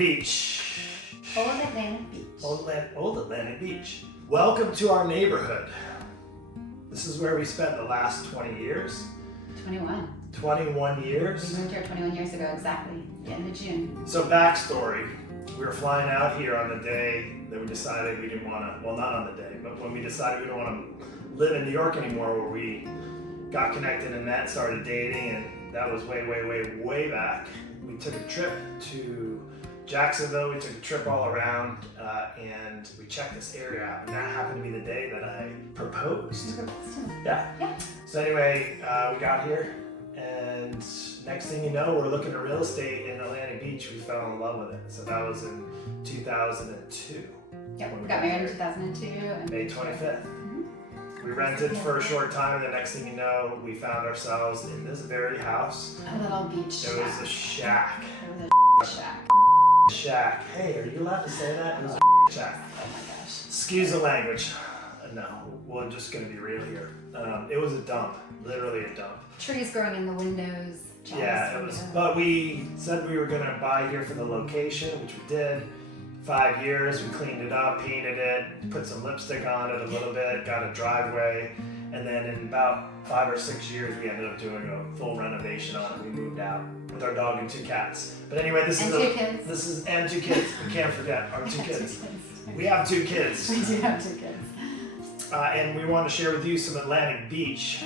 Beach. Old Atlantic Beach. Old Atlantic Beach. Welcome to our neighborhood. This is where we spent the last 20 years. 21. 21 years. We moved here 21 years ago, exactly. The end of June. So backstory, we were flying out here on the day that we decided we didn't want to, well, not on the day, but when we decided we didn't want to live in New York anymore, where we got connected and Matt started dating, and that was way back. We took a trip to Jacksonville, we took a trip all around, and we checked this area out, and that happened to be the day that I proposed. You proposed to him. Yeah. So anyway, we got here, and next thing you know, we're looking at real estate in Atlantic Beach. We fell in love with it. So that was in 2002. Yep, we got married in 2002. And May 25th. We rented for a short time, and the next thing you know, we found ourselves in this very house. A little beach shack. It was a shack. It was a shack. Shack. Hey, are you allowed to say that? It was a shack. Oh my gosh. Excuse the language. No, we're just gonna be real here. It was a dump, literally a dump. Trees growing in the windows. Yeah, it was. But we said we were gonna buy here for the location, which we did. 5 years, we cleaned it up, painted it, put some lipstick on it a little bit, got a driveway, and then in about 5 or 6 years, we ended up doing a full renovation on it. We moved out with our dog and 2 cats. But anyway, this and is 2 kids. This is and 2 kids. We can't forget our 2 kids. 2 kids. We have 2 kids. We do have 2 kids. And we want to share with you some Atlantic Beach,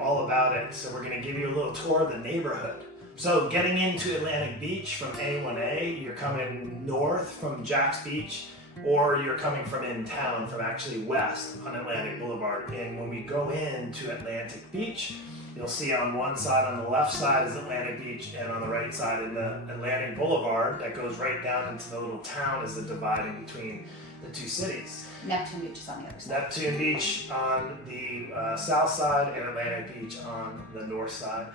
all about it. So we're going to give you a little tour of the neighborhood. So getting into Atlantic Beach from A1A, you're coming north from Jack's Beach, or you're coming from in town, from actually west on Atlantic Boulevard. And when we go into Atlantic Beach, you'll see on one side, on the left side is Atlantic Beach, and on the right side in the Atlantic Boulevard that goes right down into the little town is the dividing between the 2 cities. Neptune Beach is on the other side. Neptune Beach on the south side and Atlantic Beach on the north side.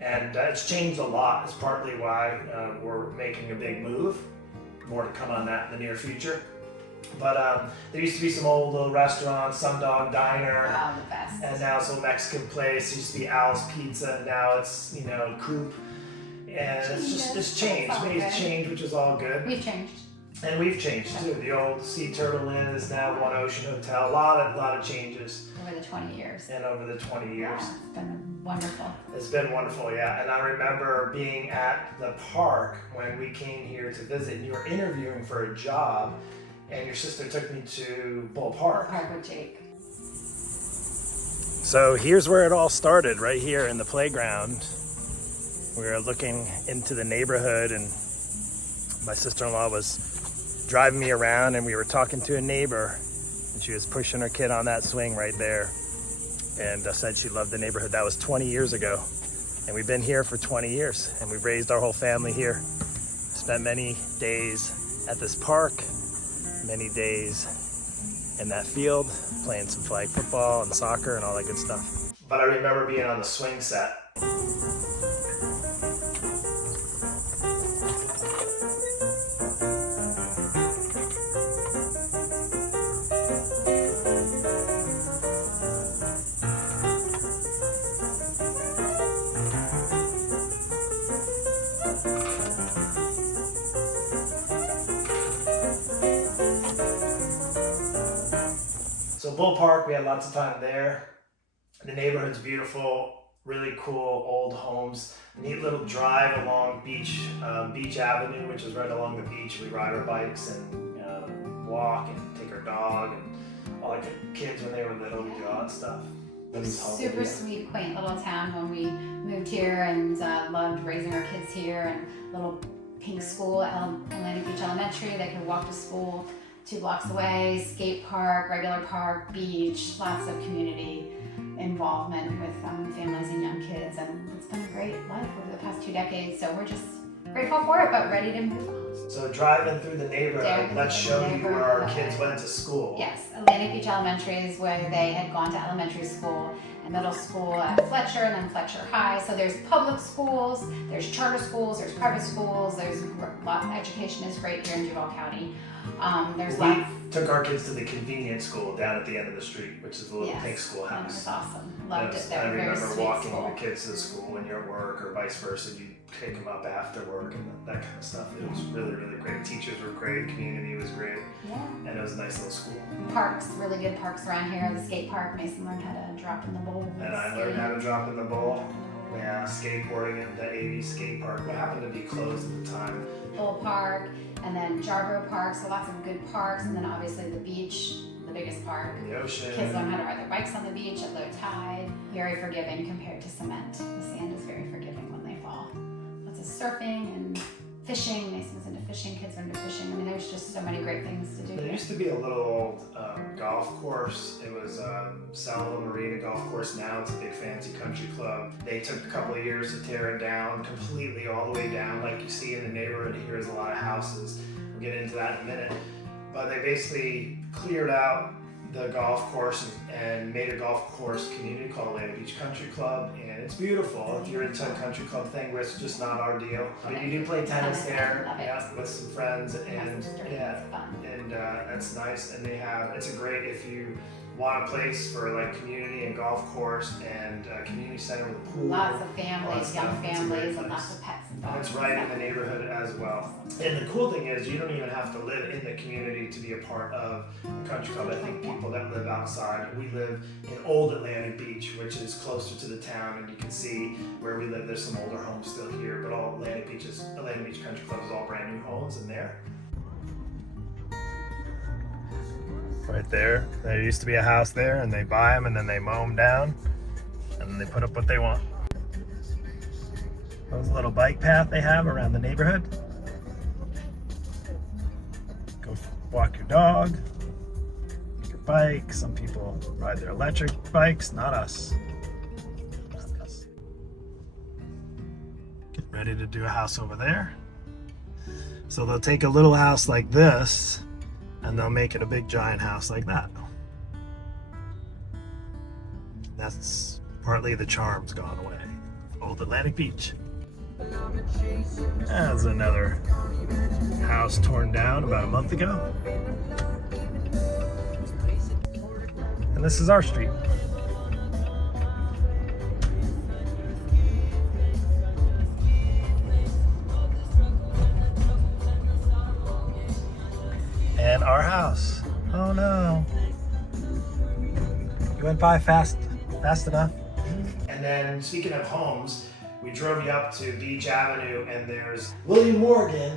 And it's changed a lot. It's partly why we're making a big move. More to come on that in the near future. But there used to be some old little restaurants, Sundog Diner. Wow, the best. And now it's a Mexican place. It used to be Al's Pizza, and now it's, Coop. And it's changed. It's made a change, which is all good. We've changed. And we've changed too. The old Sea Turtle Inn is now One Ocean Hotel. A lot of changes. Over the 20 years. And over the 20 years. Yeah, it's been wonderful. It's been wonderful, yeah. And I remember being at the park when we came here to visit, and you were interviewing for a job, and your sister took me to Bull Park. Park with Jake. So here's where it all started, right here in the playground. We were looking into the neighborhood, and my sister-in-law was driving me around, and we were talking to a neighbor, and she was pushing her kid on that swing right there, and said she loved the neighborhood. That was 20 years ago, and we've been here for 20 years, and we've raised our whole family here. Spent many days at this park, many days in that field, playing some flag football and soccer and all that good stuff. But I remember being on the swing set. So Bull Park, we had lots of time there. The neighborhood's beautiful, really cool old homes. A neat little drive along Beach Avenue, which is right along the beach. We ride our bikes and walk and take our dog, and all like the kids when they were little, we do all that stuff. Super sweet, quaint little town when we moved here, and loved raising our kids here, and little pink school at Atlantic Beach Elementary. They could walk to school 2 blocks away, skate park, regular park, beach, lots of community involvement with families and young kids, and it's been a great life over the past 2 decades, so we're just grateful for it, but ready to move on. So driving through the neighborhood, let's show you where our kids went to school. Yes, Atlantic Beach Elementary is where they had gone to elementary school, middle school at Fletcher and then Fletcher High. So there's public schools, there's charter schools, there's private schools, there's a lot, education is great here in Duval County. We took our kids to the convenience school down at the end of the street, which is the little pink schoolhouse. It's awesome. Loved it. I Very remember sweet walking school. the kids to the school when you're at work or vice versa. You pick them up after work and that kind of stuff. It was really, really great. Teachers were great. Community was great. Yeah. And it was a nice little school. Parks, really good parks around here. The skate park, Mason learned how to drop in the bowl. And I learned how to drop in the bowl. Yeah, skateboarding at the AV skate park. What happened to be closed at the time? Bull Park, and then Jarborough Park, so lots of good parks, and then obviously the beach, the biggest park. The ocean. Kids learn how to ride their bikes on the beach at low tide. Very forgiving compared to cement. The sand is very forgiving when they fall. Lots of surfing and fishing. Mason's into fishing, kids are into fishing. I mean, there's just so many great things to do There here. used to be a little golf course. It was Salvo Marina Golf Course. Now it's a big fancy country club. They took a couple of years to tear it down completely, all the way down. Like you see in the neighborhood here is a lot of houses. We'll get into that in a minute. But they basically cleared out the golf course and made a golf course community called Atlantic Beach Country Club, and it's beautiful. If you're into a country club thing, where it's just not our deal. But you do play tennis there, with some friends, and that's nice. And they have, it's a great if you want a place for like community and golf course and community center with a pool. Lots of families, young families, and lots of pets and dogs. And it's right in the neighborhood as well. And the cool thing is you don't even have to live in the community to be a part of a country club. I think people that live outside, we live in Old Atlantic Beach, which is closer to the town, and you can see where we live, there's some older homes still here, but all Atlantic Beach Country Club is all brand new homes in there. Right there. There used to be a house there, and they buy them and then they mow them down, and then they put up what they want. There's a little bike path they have around the neighborhood. Go walk your dog, your bike. Some people ride their electric bikes, not us. Getting ready to do a house over there. So they'll take a little house like this and they'll make it a big giant house like that. That's partly the charm's gone away. Old Atlantic Beach. That's another house torn down about a month ago. And this is our street. And our house. Oh no. You went by fast enough. And then speaking of homes, we drove you up to Beach Avenue, and there's William Morgan,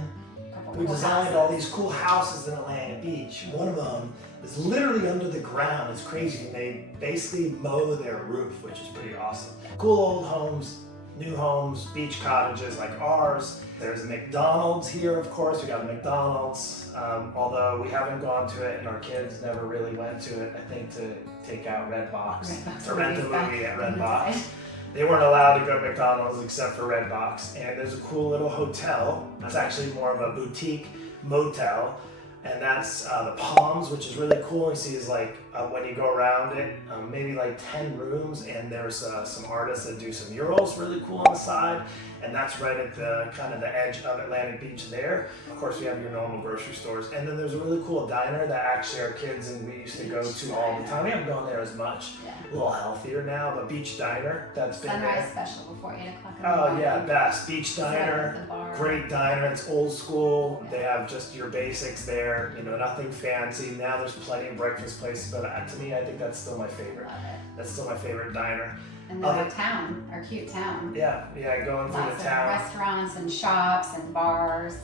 who designed all these cool houses in Atlantic Beach. One of them is literally under the ground. It's crazy. And they basically mow their roof, which is pretty awesome. Cool old homes, new homes, beach cottages like ours. There's a McDonald's here, of course. We got a McDonald's, although we haven't gone to it and our kids never really went to it, I think to take out Redbox, to rent a movie at Redbox. They weren't allowed to go to McDonald's except for Redbox. And there's a cool little hotel. That's actually more of a boutique motel. And that's the Palms, which is really cool. You see is like when you go around it, maybe like 10 rooms, and there's some artists that do some murals really cool on the side. And that's right at the kind of the edge of Atlantic Beach there. Of course, we have your normal grocery stores. And then there's a really cool diner that actually our kids and we used to go to all the time. We haven't gone there as much. A little healthier now, but Beach Diner, that's been Sunrise there. special before 8 o'clock in the morning. Oh yeah, best. Beach Diner, great diner. It's old school. They have just your basics there, you know, nothing fancy. Now there's plenty of breakfast places, but to me, I think that's still my favorite. Love it. That's still my favorite diner. And then our town, our cute town. Yeah, going through Lots the of town. restaurants and shops and bars.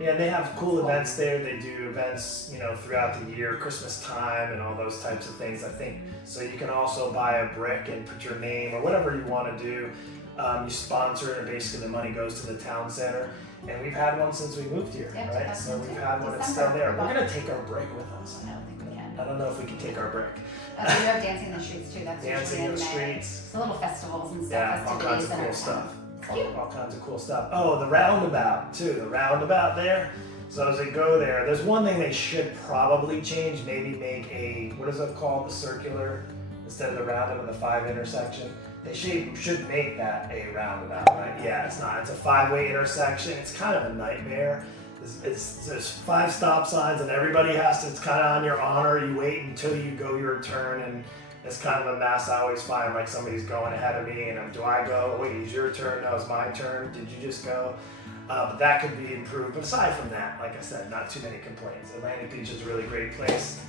Yeah, and they have cool events there. They do events, you know, throughout the year, Christmas time and all those types of things, I think. So you can also buy a brick and put your name or whatever you want to do. You sponsor it, and basically the money goes to the town center. And we've had one since we moved here, right? So we've had one that's still there. We're going to take our brick with us. I don't think we can. I don't know if we can take our brick. We have Dancing in the Streets too. That's Dancing in the Streets. It's a little festivals and stuff. Yeah, all kinds of in our cool town. stuff. It's cute. All kinds of cool stuff. Oh, the roundabout too. The roundabout there. So as they go there, there's one thing they should probably change. Maybe make a, what is it called? The circular instead of the roundabout of the 5 intersection. They should make that a roundabout, right? Yeah, it's not. It's a 5-way intersection. It's kind of a nightmare. There's 5 stop signs and everybody has to, it's kind of on your honor. You wait until you go your turn, and it's kind of a mess. I always find like somebody's going ahead of me and do I go? Wait, it's your turn? No, it's my turn. Did you just go? But that could be improved. But aside from that, like I said, not too many complaints. Atlantic Beach is a really great place.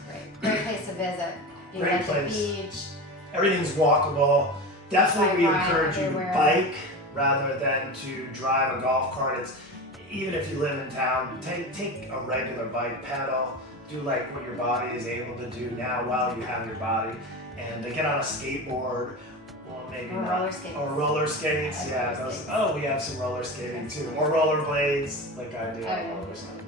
Great place to visit. You Great like place. the beach. Everything's walkable. Definitely we Bike ride encourage you to everywhere. bike rather than to drive a golf cart. It's, even if you live in town, take a regular bike, pedal, do like what your body is able to do now while you have your body, and get on a skateboard, or maybe Or not. roller skates. Or roller skates, I yeah. love roller Those, skates. oh, we have some roller skating too, or roller blades, like I do. yeah. Or something.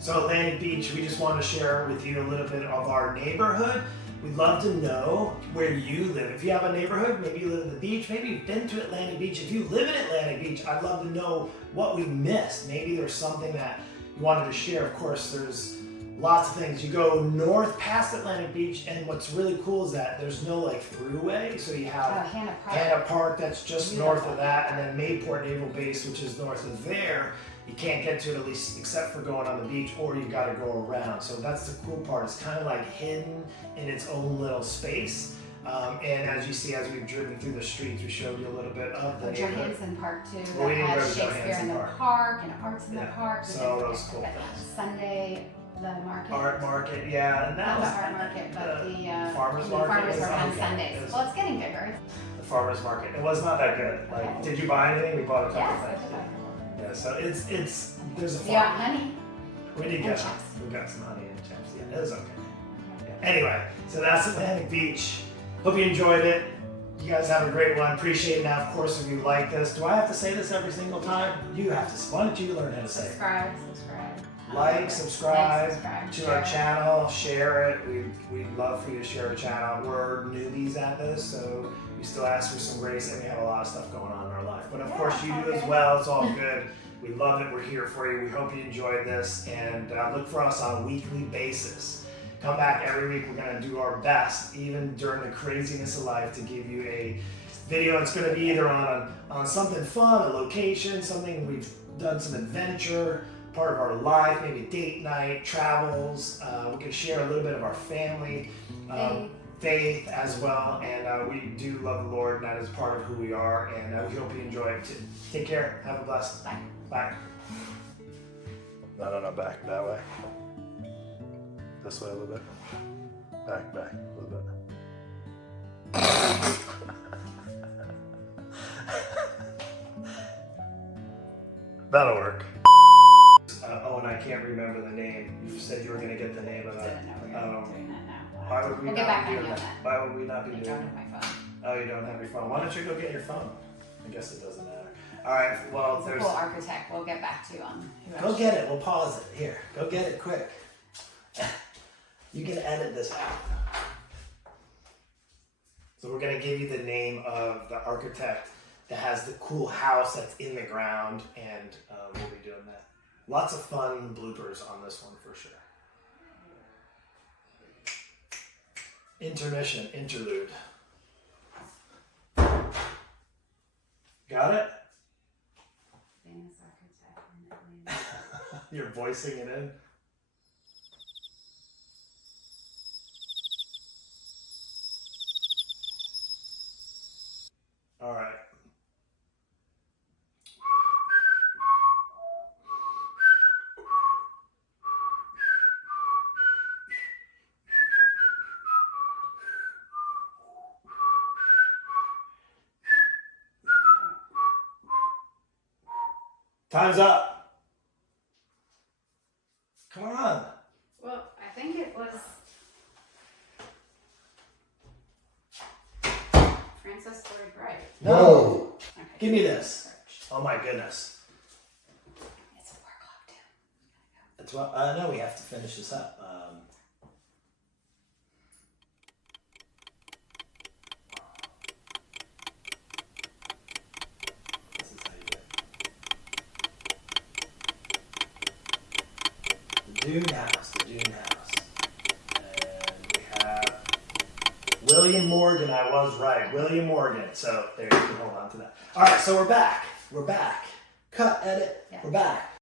So Atlantic Beach, we just want to share with you a little bit of our neighborhood. We'd love to know where you live. If you have a neighborhood, maybe you live at the beach, maybe you've been to Atlantic Beach. If you live in Atlantic Beach, I'd love to know what we missed. Maybe there's something that you wanted to share. Of course, there's lots of things. You go north past Atlantic Beach, and what's really cool is that there's no like throughway. So you have Hannah Park. Hannah Park, that's just Beautiful. north of that, and then Mayport Naval Base, which is north of there. You can't get to it at least except for going on the beach, or you got to go around. So that's the cool part. It's kind of like hidden in its own little space. And as you see, as we've driven through the streets, we showed you a little bit of the neighborhood. Johansson Park too. Well, we That didn't go has to Shakespeare in Johansson the Park. park and arts in the Yeah. park. So those cool But things. Sunday, the market. Art market, yeah, and that Not was the art market, but the farmers the market. farmers is market on okay. Sundays. It was- Well, it's getting bigger. the farmers market. It was not that good. Like, Okay. did you buy anything? We bought a couple Yes, I things. did buy Yeah, so it's there's a You got farm. honey? We did and get chips. we got some honey and chips. Yeah, it was okay. Yeah. Anyway, so that's Atlantic Beach. Hope you enjoyed it. You guys have a great one. Appreciate it. Now, of course, if you like this, do I have to say this every single time? You have to. Why don't you learn how to say it? Subscribe. Like, subscribe subscribe, to share. our channel, share it. We'd love for you to share our channel. We're newbies at this, so we still ask for some grace, and we have a lot of stuff going on in our life. But of Yeah, course, you all do as good. well. It's all good. We love it. We're here for you. We hope you enjoyed this, and look for us on a weekly basis. Come back every week. We're going to do our best, even during the craziness of life, to give you a video. It's going to be either on something fun, a location, something we've done, some adventure, part of our life, maybe date night, travels. We can share a little bit of our family, faith as well. And we do love the Lord, and that is part of who we are. And we hope you enjoy it too. Take care. Have a blessed. Bye. Bye. No, back that way. This way a little bit. Back a little bit. That'll work. Oh, and I can't remember the name. You said you were going to get the name of that. Didn't know we were doing that now. Why would we We'll get not back be on doing you on that? that. Why would we not be I doing don't that? have my phone. Oh, you don't have your phone. Why don't you go get your phone? I guess it doesn't matter. All right. Well, It's a there's. cool architect. We'll get back to you on who Go actually- get it. We'll pause it. Here. Go get it quick. You can edit this out. So we're gonna give you the name of the architect that has the cool house that's in the ground, and we'll be doing that. Lots of fun bloopers on this one for sure. Intermission, interlude. Got it? Famous architect. You're voicing it in? All right. Time's up. Come on. Well, I think it was Francis Lloyd Wright. No. Okay. Give me this. Oh my goodness. It's a 4 o'clock too. That's what. No, we have to finish this up. This is how you do it. The Dune House. And we have William Morgan, I was right. William Morgan. So there, you can hold on to that. All right, so we're back. We're back. Cut, edit. Yeah. We're back.